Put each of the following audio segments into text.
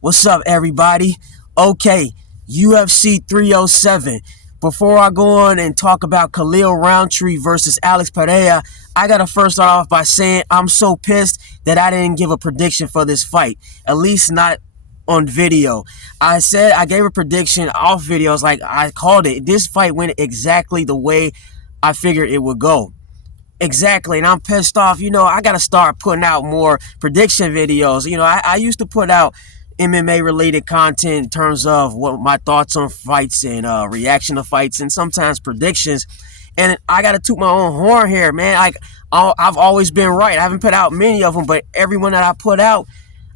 What's up, everybody? Okay, UFC 307. Before I go on and talk about Khalil Rountree versus Alex Pereira, I gotta first start off by saying I'm so pissed that I didn't give a prediction for this fight. At least not on video. I gave a prediction off videos, like I called it. This fight went exactly the way I figured it would go. Exactly, and I'm pissed off. I got to start putting out more prediction videos. I used to put out MMA related content in terms of what my thoughts on fights and reaction to fights and sometimes predictions. And I got to toot my own horn here, man. I've always been right. I haven't put out many of them, but everyone that I put out,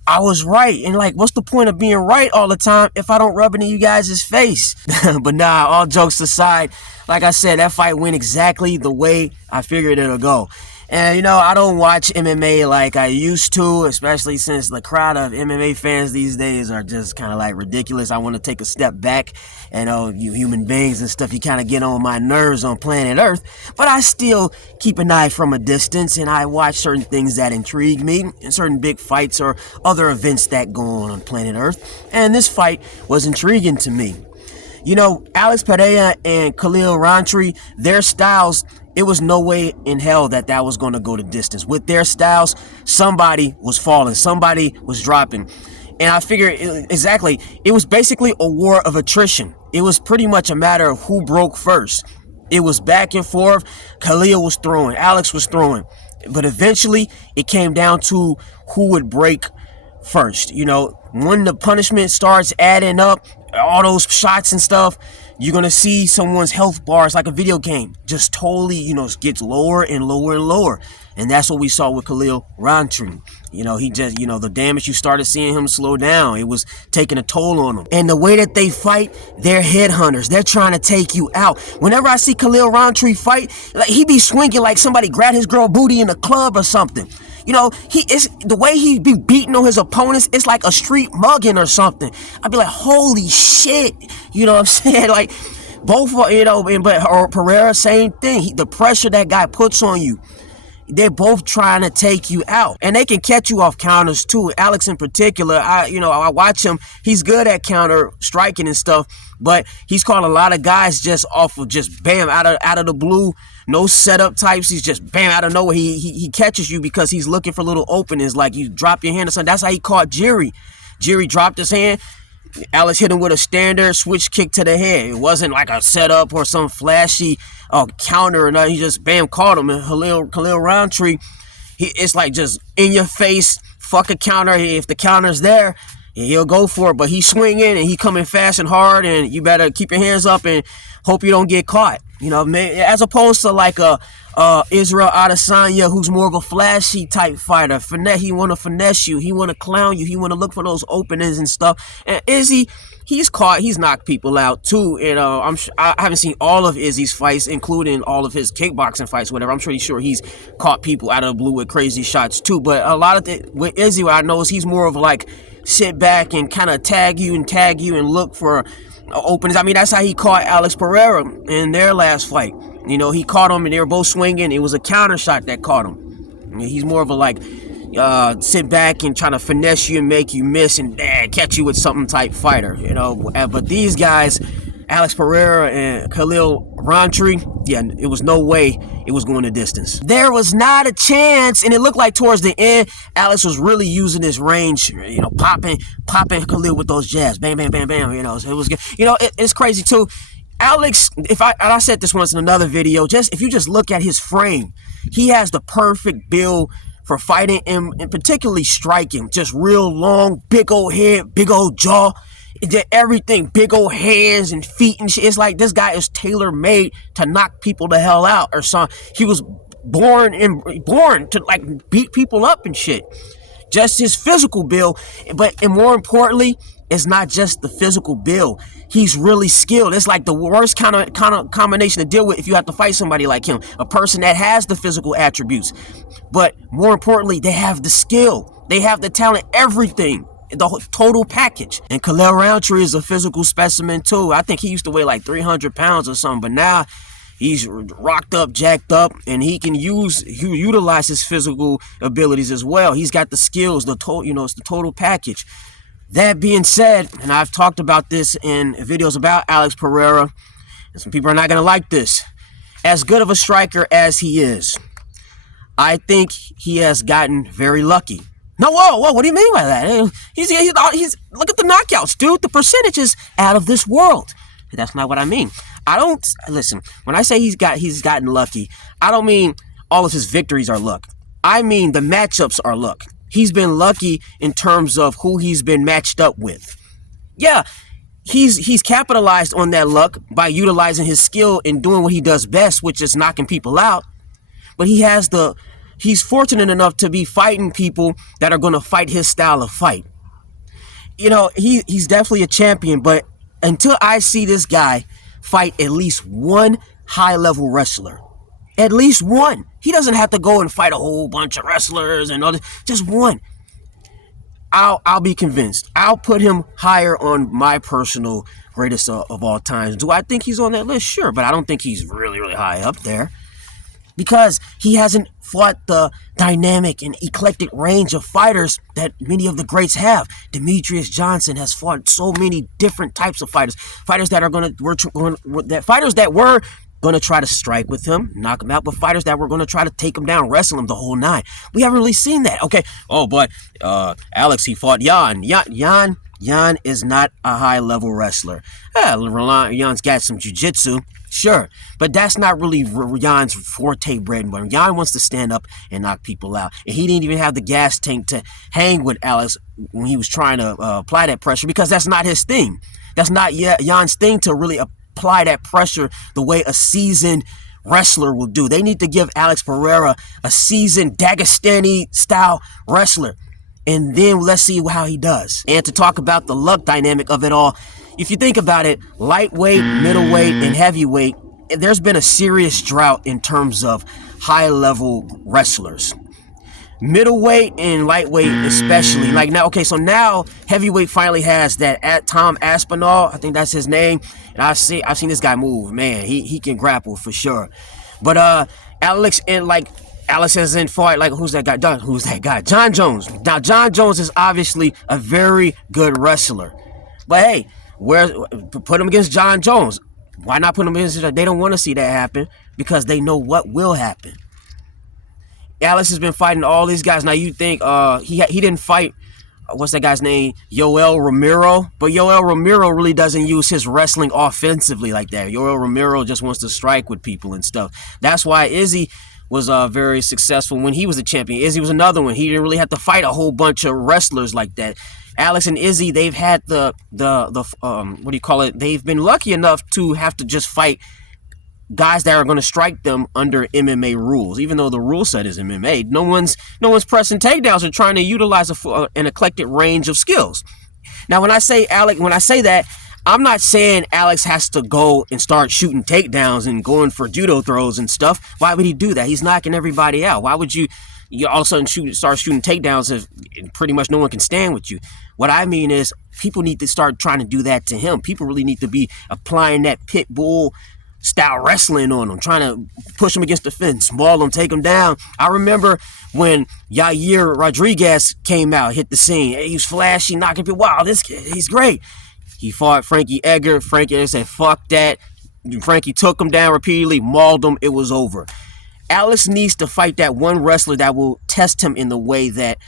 I was right. And what's the point of being right all the time if I don't rub it in you guys' face? But nah, all jokes aside, like I said, that fight went exactly the way I figured it'll go. And, I don't watch MMA like I used to, especially since the crowd of MMA fans these days are just kind of ridiculous. I want to take a step back. And, you human beings and stuff, you kind of get on my nerves on planet Earth. But I still keep an eye from a distance, and I watch certain things that intrigue me, and certain big fights or other events that go on planet Earth. And this fight was intriguing to me. Alex Pereira and Khalil Rountree, their styles, it was no way in hell that was going to go the distance. With their styles, somebody was falling, somebody was dropping. And I figured it was basically a war of attrition. It was pretty much a matter of who broke first. It was back and forth. Khalil was throwing, Alex was throwing. But eventually, it came down to who would break first. When the punishment starts adding up, all those shots and stuff, you're going to see someone's health bars, like a video game, just totally, gets lower and lower and lower. And that's what we saw with Khalil Rountree. He just, the damage, you started seeing him slow down. It was taking a toll on him. And the way that they fight, they're headhunters. They're trying to take you out. Whenever I see Khalil Rountree fight, he be swinging like somebody grabbed his girl booty in a club or something. The way he be beating on his opponents, it's like a street mugging or something. I'd be like, holy shit. You know what I'm saying? Both, but Pereira, same thing. The pressure that guy puts on you, they're both trying to take you out. And they can catch you off counters too. Alex in particular, I watch him. He's good at counter striking and stuff, but he's caught a lot of guys just off of just bam, out of the blue. No setup types. He's just bam out of nowhere. He catches you because he's looking for little openings, like you drop your hand or something. That's how he caught Jerry. Jerry dropped his hand. Alex hit him with a standard switch kick to the head. It wasn't like a setup or some flashy counter or nothing. He just bam caught him. And Khalil Rountree, it's like just in your face, fuck a counter. If the counter's there, he'll go for it. But he's swinging and he coming fast and hard, and you better keep your hands up and hope you don't get caught. As opposed to Israel Adesanya, who's more of a flashy type fighter. He want to finesse you. He want to clown you. He want to look for those openings and stuff. And Izzy, he's knocked people out too. And I haven't seen all of Izzy's fights, including all of his kickboxing fights, whatever. I'm pretty sure he's caught people out of the blue with crazy shots too. But a lot of with Izzy, what I know is he's more of sit back and kind of tag you and look for openings. That's how he caught Alex Pereira in their last fight. He caught him and they were both swinging. It was a counter shot that caught him. He's more of a sit back and try to finesse you and make you miss and catch you with something type fighter. But these guys, Alex Pereira and Khalil Rountree, it was no way it was going the distance. There was not a chance, and it looked like towards the end, Alex was really using his range, popping Khalil with those jabs, bam, bam, bam, bam. So it was good. It's crazy too. Alex, I said this once in another video, if you just look at his frame, he has the perfect build for fighting and particularly striking. Just real long, big old head, big old jaw. Did everything, big old hands and feet and shit. It's like this guy is tailor-made to knock people the hell out or something. He was born to beat people up and shit. Just his physical build, and more importantly, it's not just the physical build. He's really skilled. It's like the worst kind of combination to deal with if you have to fight somebody like him, a person that has the physical attributes, but more importantly, they have the skill, they have the talent, everything. The total package. And Khalil Rountree is a physical specimen too. I think he used to weigh 300 pounds or something, but now he's rocked up, jacked up, and he utilize his physical abilities as well. He's got the skills, it's the total package. That being said, and I've talked about this in videos about Alex Pereira, and some people are not going to like this. As good of a striker as he is, I think he has gotten very lucky. No, whoa, what do you mean by that? He's look at the knockouts, dude. The percentage is out of this world. That's not what I mean. I don't listen. When I say he's gotten lucky, I don't mean all of his victories are luck. I mean the matchups are luck. He's been lucky in terms of who he's been matched up with. Yeah, he's capitalized on that luck by utilizing his skill and doing what he does best, which is knocking people out. But he's fortunate enough to be fighting people that are going to fight his style of fight. You know, he's definitely a champion, but until I see this guy fight at least one high-level wrestler, at least one. He doesn't have to go and fight a whole bunch of wrestlers and all this. Just one. I'll be convinced. I'll put him higher on my personal greatest of all times. Do I think he's on that list? Sure, but I don't think he's really, really high up there. Because he hasn't fought the dynamic and eclectic range of fighters that many of the greats have. Demetrius Johnson has fought so many different types of fighters. Fighters that were going to try to strike with him, knock him out, but fighters that were going to try to take him down, wrestle him the whole nine. We haven't really seen that. Okay. Oh, but Alex, he fought Jan. Jan is not a high-level wrestler. Jan's got some jiu-jitsu, sure, but that's not really Jan's forte, bread and butter. Jan wants to stand up and knock people out. And he didn't even have the gas tank to hang with Alex when he was trying to apply that pressure, because that's not his thing. That's not Jan's thing to really apply that pressure the way a seasoned wrestler will do. They need to give Alex Pereira a seasoned Dagestani-style wrestler. And then let's see how he does. And to talk about the luck dynamic of it all, if you think about it, lightweight, middleweight, and heavyweight, there's been a serious drought in terms of high-level wrestlers. Middleweight and lightweight especially. Like now, okay, so now heavyweight finally has that Tom Aspinall, I think that's his name. And I've seen this guy move. Man, he can grapple for sure. But Alex hasn't fought, like, who's that guy? John Jones. Now, John Jones is obviously a very good wrestler. But hey, put him against John Jones. Why not put him against? They don't want to see that happen because they know what will happen. Alex has been fighting all these guys. Now, you think he didn't fight, what's that guy's name? Yoel Romero. But Yoel Romero really doesn't use his wrestling offensively like that. Yoel Romero just wants to strike with people and stuff. That's why Izzy was very successful when he was a champion. Izzy was another one. He didn't really have to fight a whole bunch of wrestlers like that. Alex and Izzy, they've had the what do you call it? They've been lucky enough to have to just fight guys that are going to strike them under MMA rules. Even though the rule set is MMA, no one's pressing takedowns or trying to utilize an eclectic range of skills. Now, when I say that, I'm not saying Alex has to go and start shooting takedowns and going for judo throws and stuff. Why would he do that? He's knocking everybody out. Why would you all of a sudden start shooting takedowns if pretty much no one can stand with you? What I mean is people need to start trying to do that to him. People really need to be applying that pit bull style wrestling on him, trying to push him against the fence, maul him, take him down. I remember when Yair Rodriguez came out, hit the scene. He was flashy, knocking people. Wow, this kid, he's great. He fought Frankie Edgar. Frankie Edgar said, fuck that. Frankie took him down repeatedly, mauled him. It was over. Alex needs to fight that one wrestler that will test him in the way that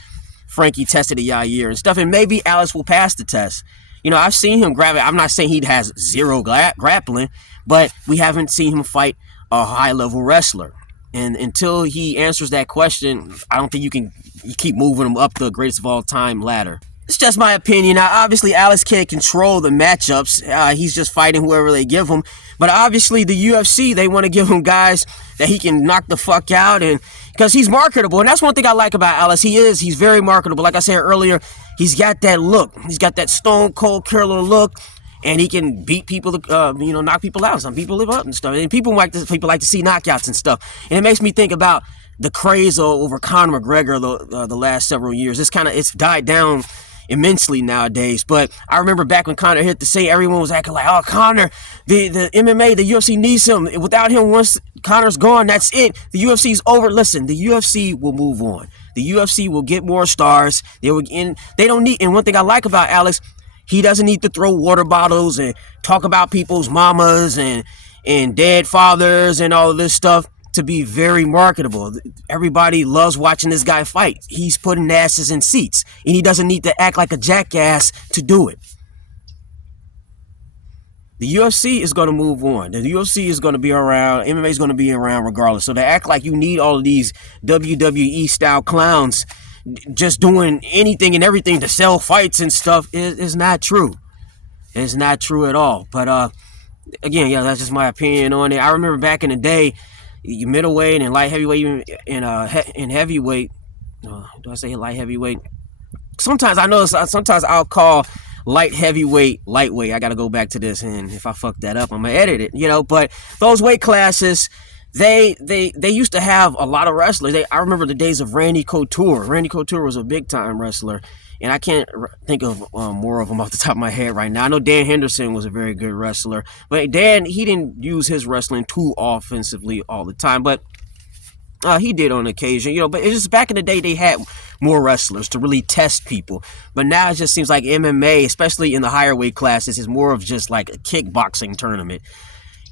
Frankie tested Yair and stuff. And maybe Alex will pass the test. You know, I've seen him grab it. I'm not saying he has zero grappling, but we haven't seen him fight a high-level wrestler. And until he answers that question, I don't think you keep moving him up the greatest of all time ladder. It's just my opinion. Now, obviously, Alex can't control the matchups. He's just fighting whoever they give him. But obviously, the UFC, they want to give him guys that he can knock the fuck out, and because he's marketable. And that's one thing I like about Alex. He's very marketable. Like I said earlier, he's got that look. He's got that stone cold killer look, and he can beat people, knock people out. Some people live up and stuff. And people like to see knockouts and stuff. And it makes me think about the craze over Conor McGregor the last several years. It's died down immensely nowadays, but I remember back when Conor hit the scene, everyone was acting like, oh, Conor, the MMA, the UFC needs him. Without him, once Conor's gone, that's it. The UFC's over. Listen, the UFC will move on. The UFC will get more stars. They don't need. And one thing I like about Alex, he doesn't need to throw water bottles and talk about people's mamas and dead fathers and all of this stuff to be very marketable. Everybody loves watching this guy fight. He's putting asses in seats, and he doesn't need to act like a jackass to do it. The UFC is going to move on. The UFC is going to be around. MMA is going to be around regardless. So to act like you need all of these WWE style clowns just doing anything and everything to sell fights and stuff is not true. It's not true at all. But again, yeah, that's just my opinion on it. I remember back in the day, middleweight and light heavyweight and heavyweight. Do I say light heavyweight? Sometimes I know. Sometimes I'll call light heavyweight lightweight. I got to go back to this, and if I fuck that up, I'm gonna edit it. But those weight classes, they used to have a lot of wrestlers. I remember the days of Randy Couture. Randy Couture was a big time wrestler, and I can't think of more of them off the top of my head right now. I know Dan Henderson was a very good wrestler, but Dan, he didn't use his wrestling too offensively all the time, but he did on occasion, but it's just back in the day they had more wrestlers to really test people. But now it just seems like MMA, especially in the higher weight classes, is more of just like a kickboxing tournament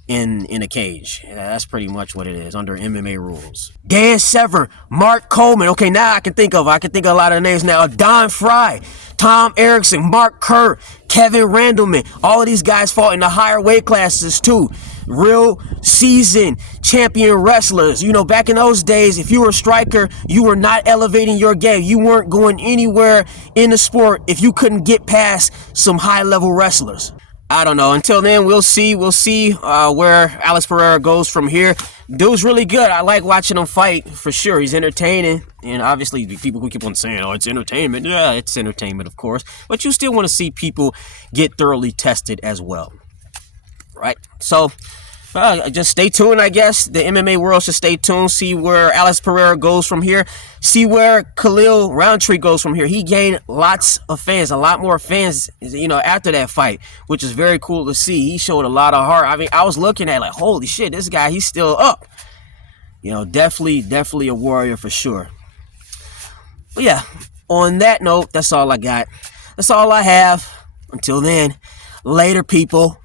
in a cage. That's pretty much what it is under MMA rules. Dan Severn, Mark Coleman. Okay, now I can think of a lot of names now. Don Fry, Tom Erickson, Mark Kerr, Kevin Randleman. All of these guys fought in the higher weight classes too. Real seasoned champion wrestlers. Back in those days, if you were a striker, you were not elevating your game. You weren't going anywhere in the sport if you couldn't get past some high-level wrestlers. I don't know. Until then, we'll see. We'll see where Alex Pereira goes from here. Dude's really good. I like watching him fight for sure. He's entertaining. And obviously, people who keep on saying, oh, it's entertainment. Yeah, it's entertainment, of course. But you still want to see people get thoroughly tested as well. Right? So, just stay tuned, I guess. The MMA world should stay tuned. See where Alex Pereira goes from here. See where Khalil Rountree goes from here. He gained lots of fans, a lot more fans, after that fight, which is very cool to see. He showed a lot of heart. I mean, I was looking at like, holy shit, this guy, he's still up. Definitely a warrior for sure. But yeah, on that note, that's all I got. That's all I have. Until then, later, people.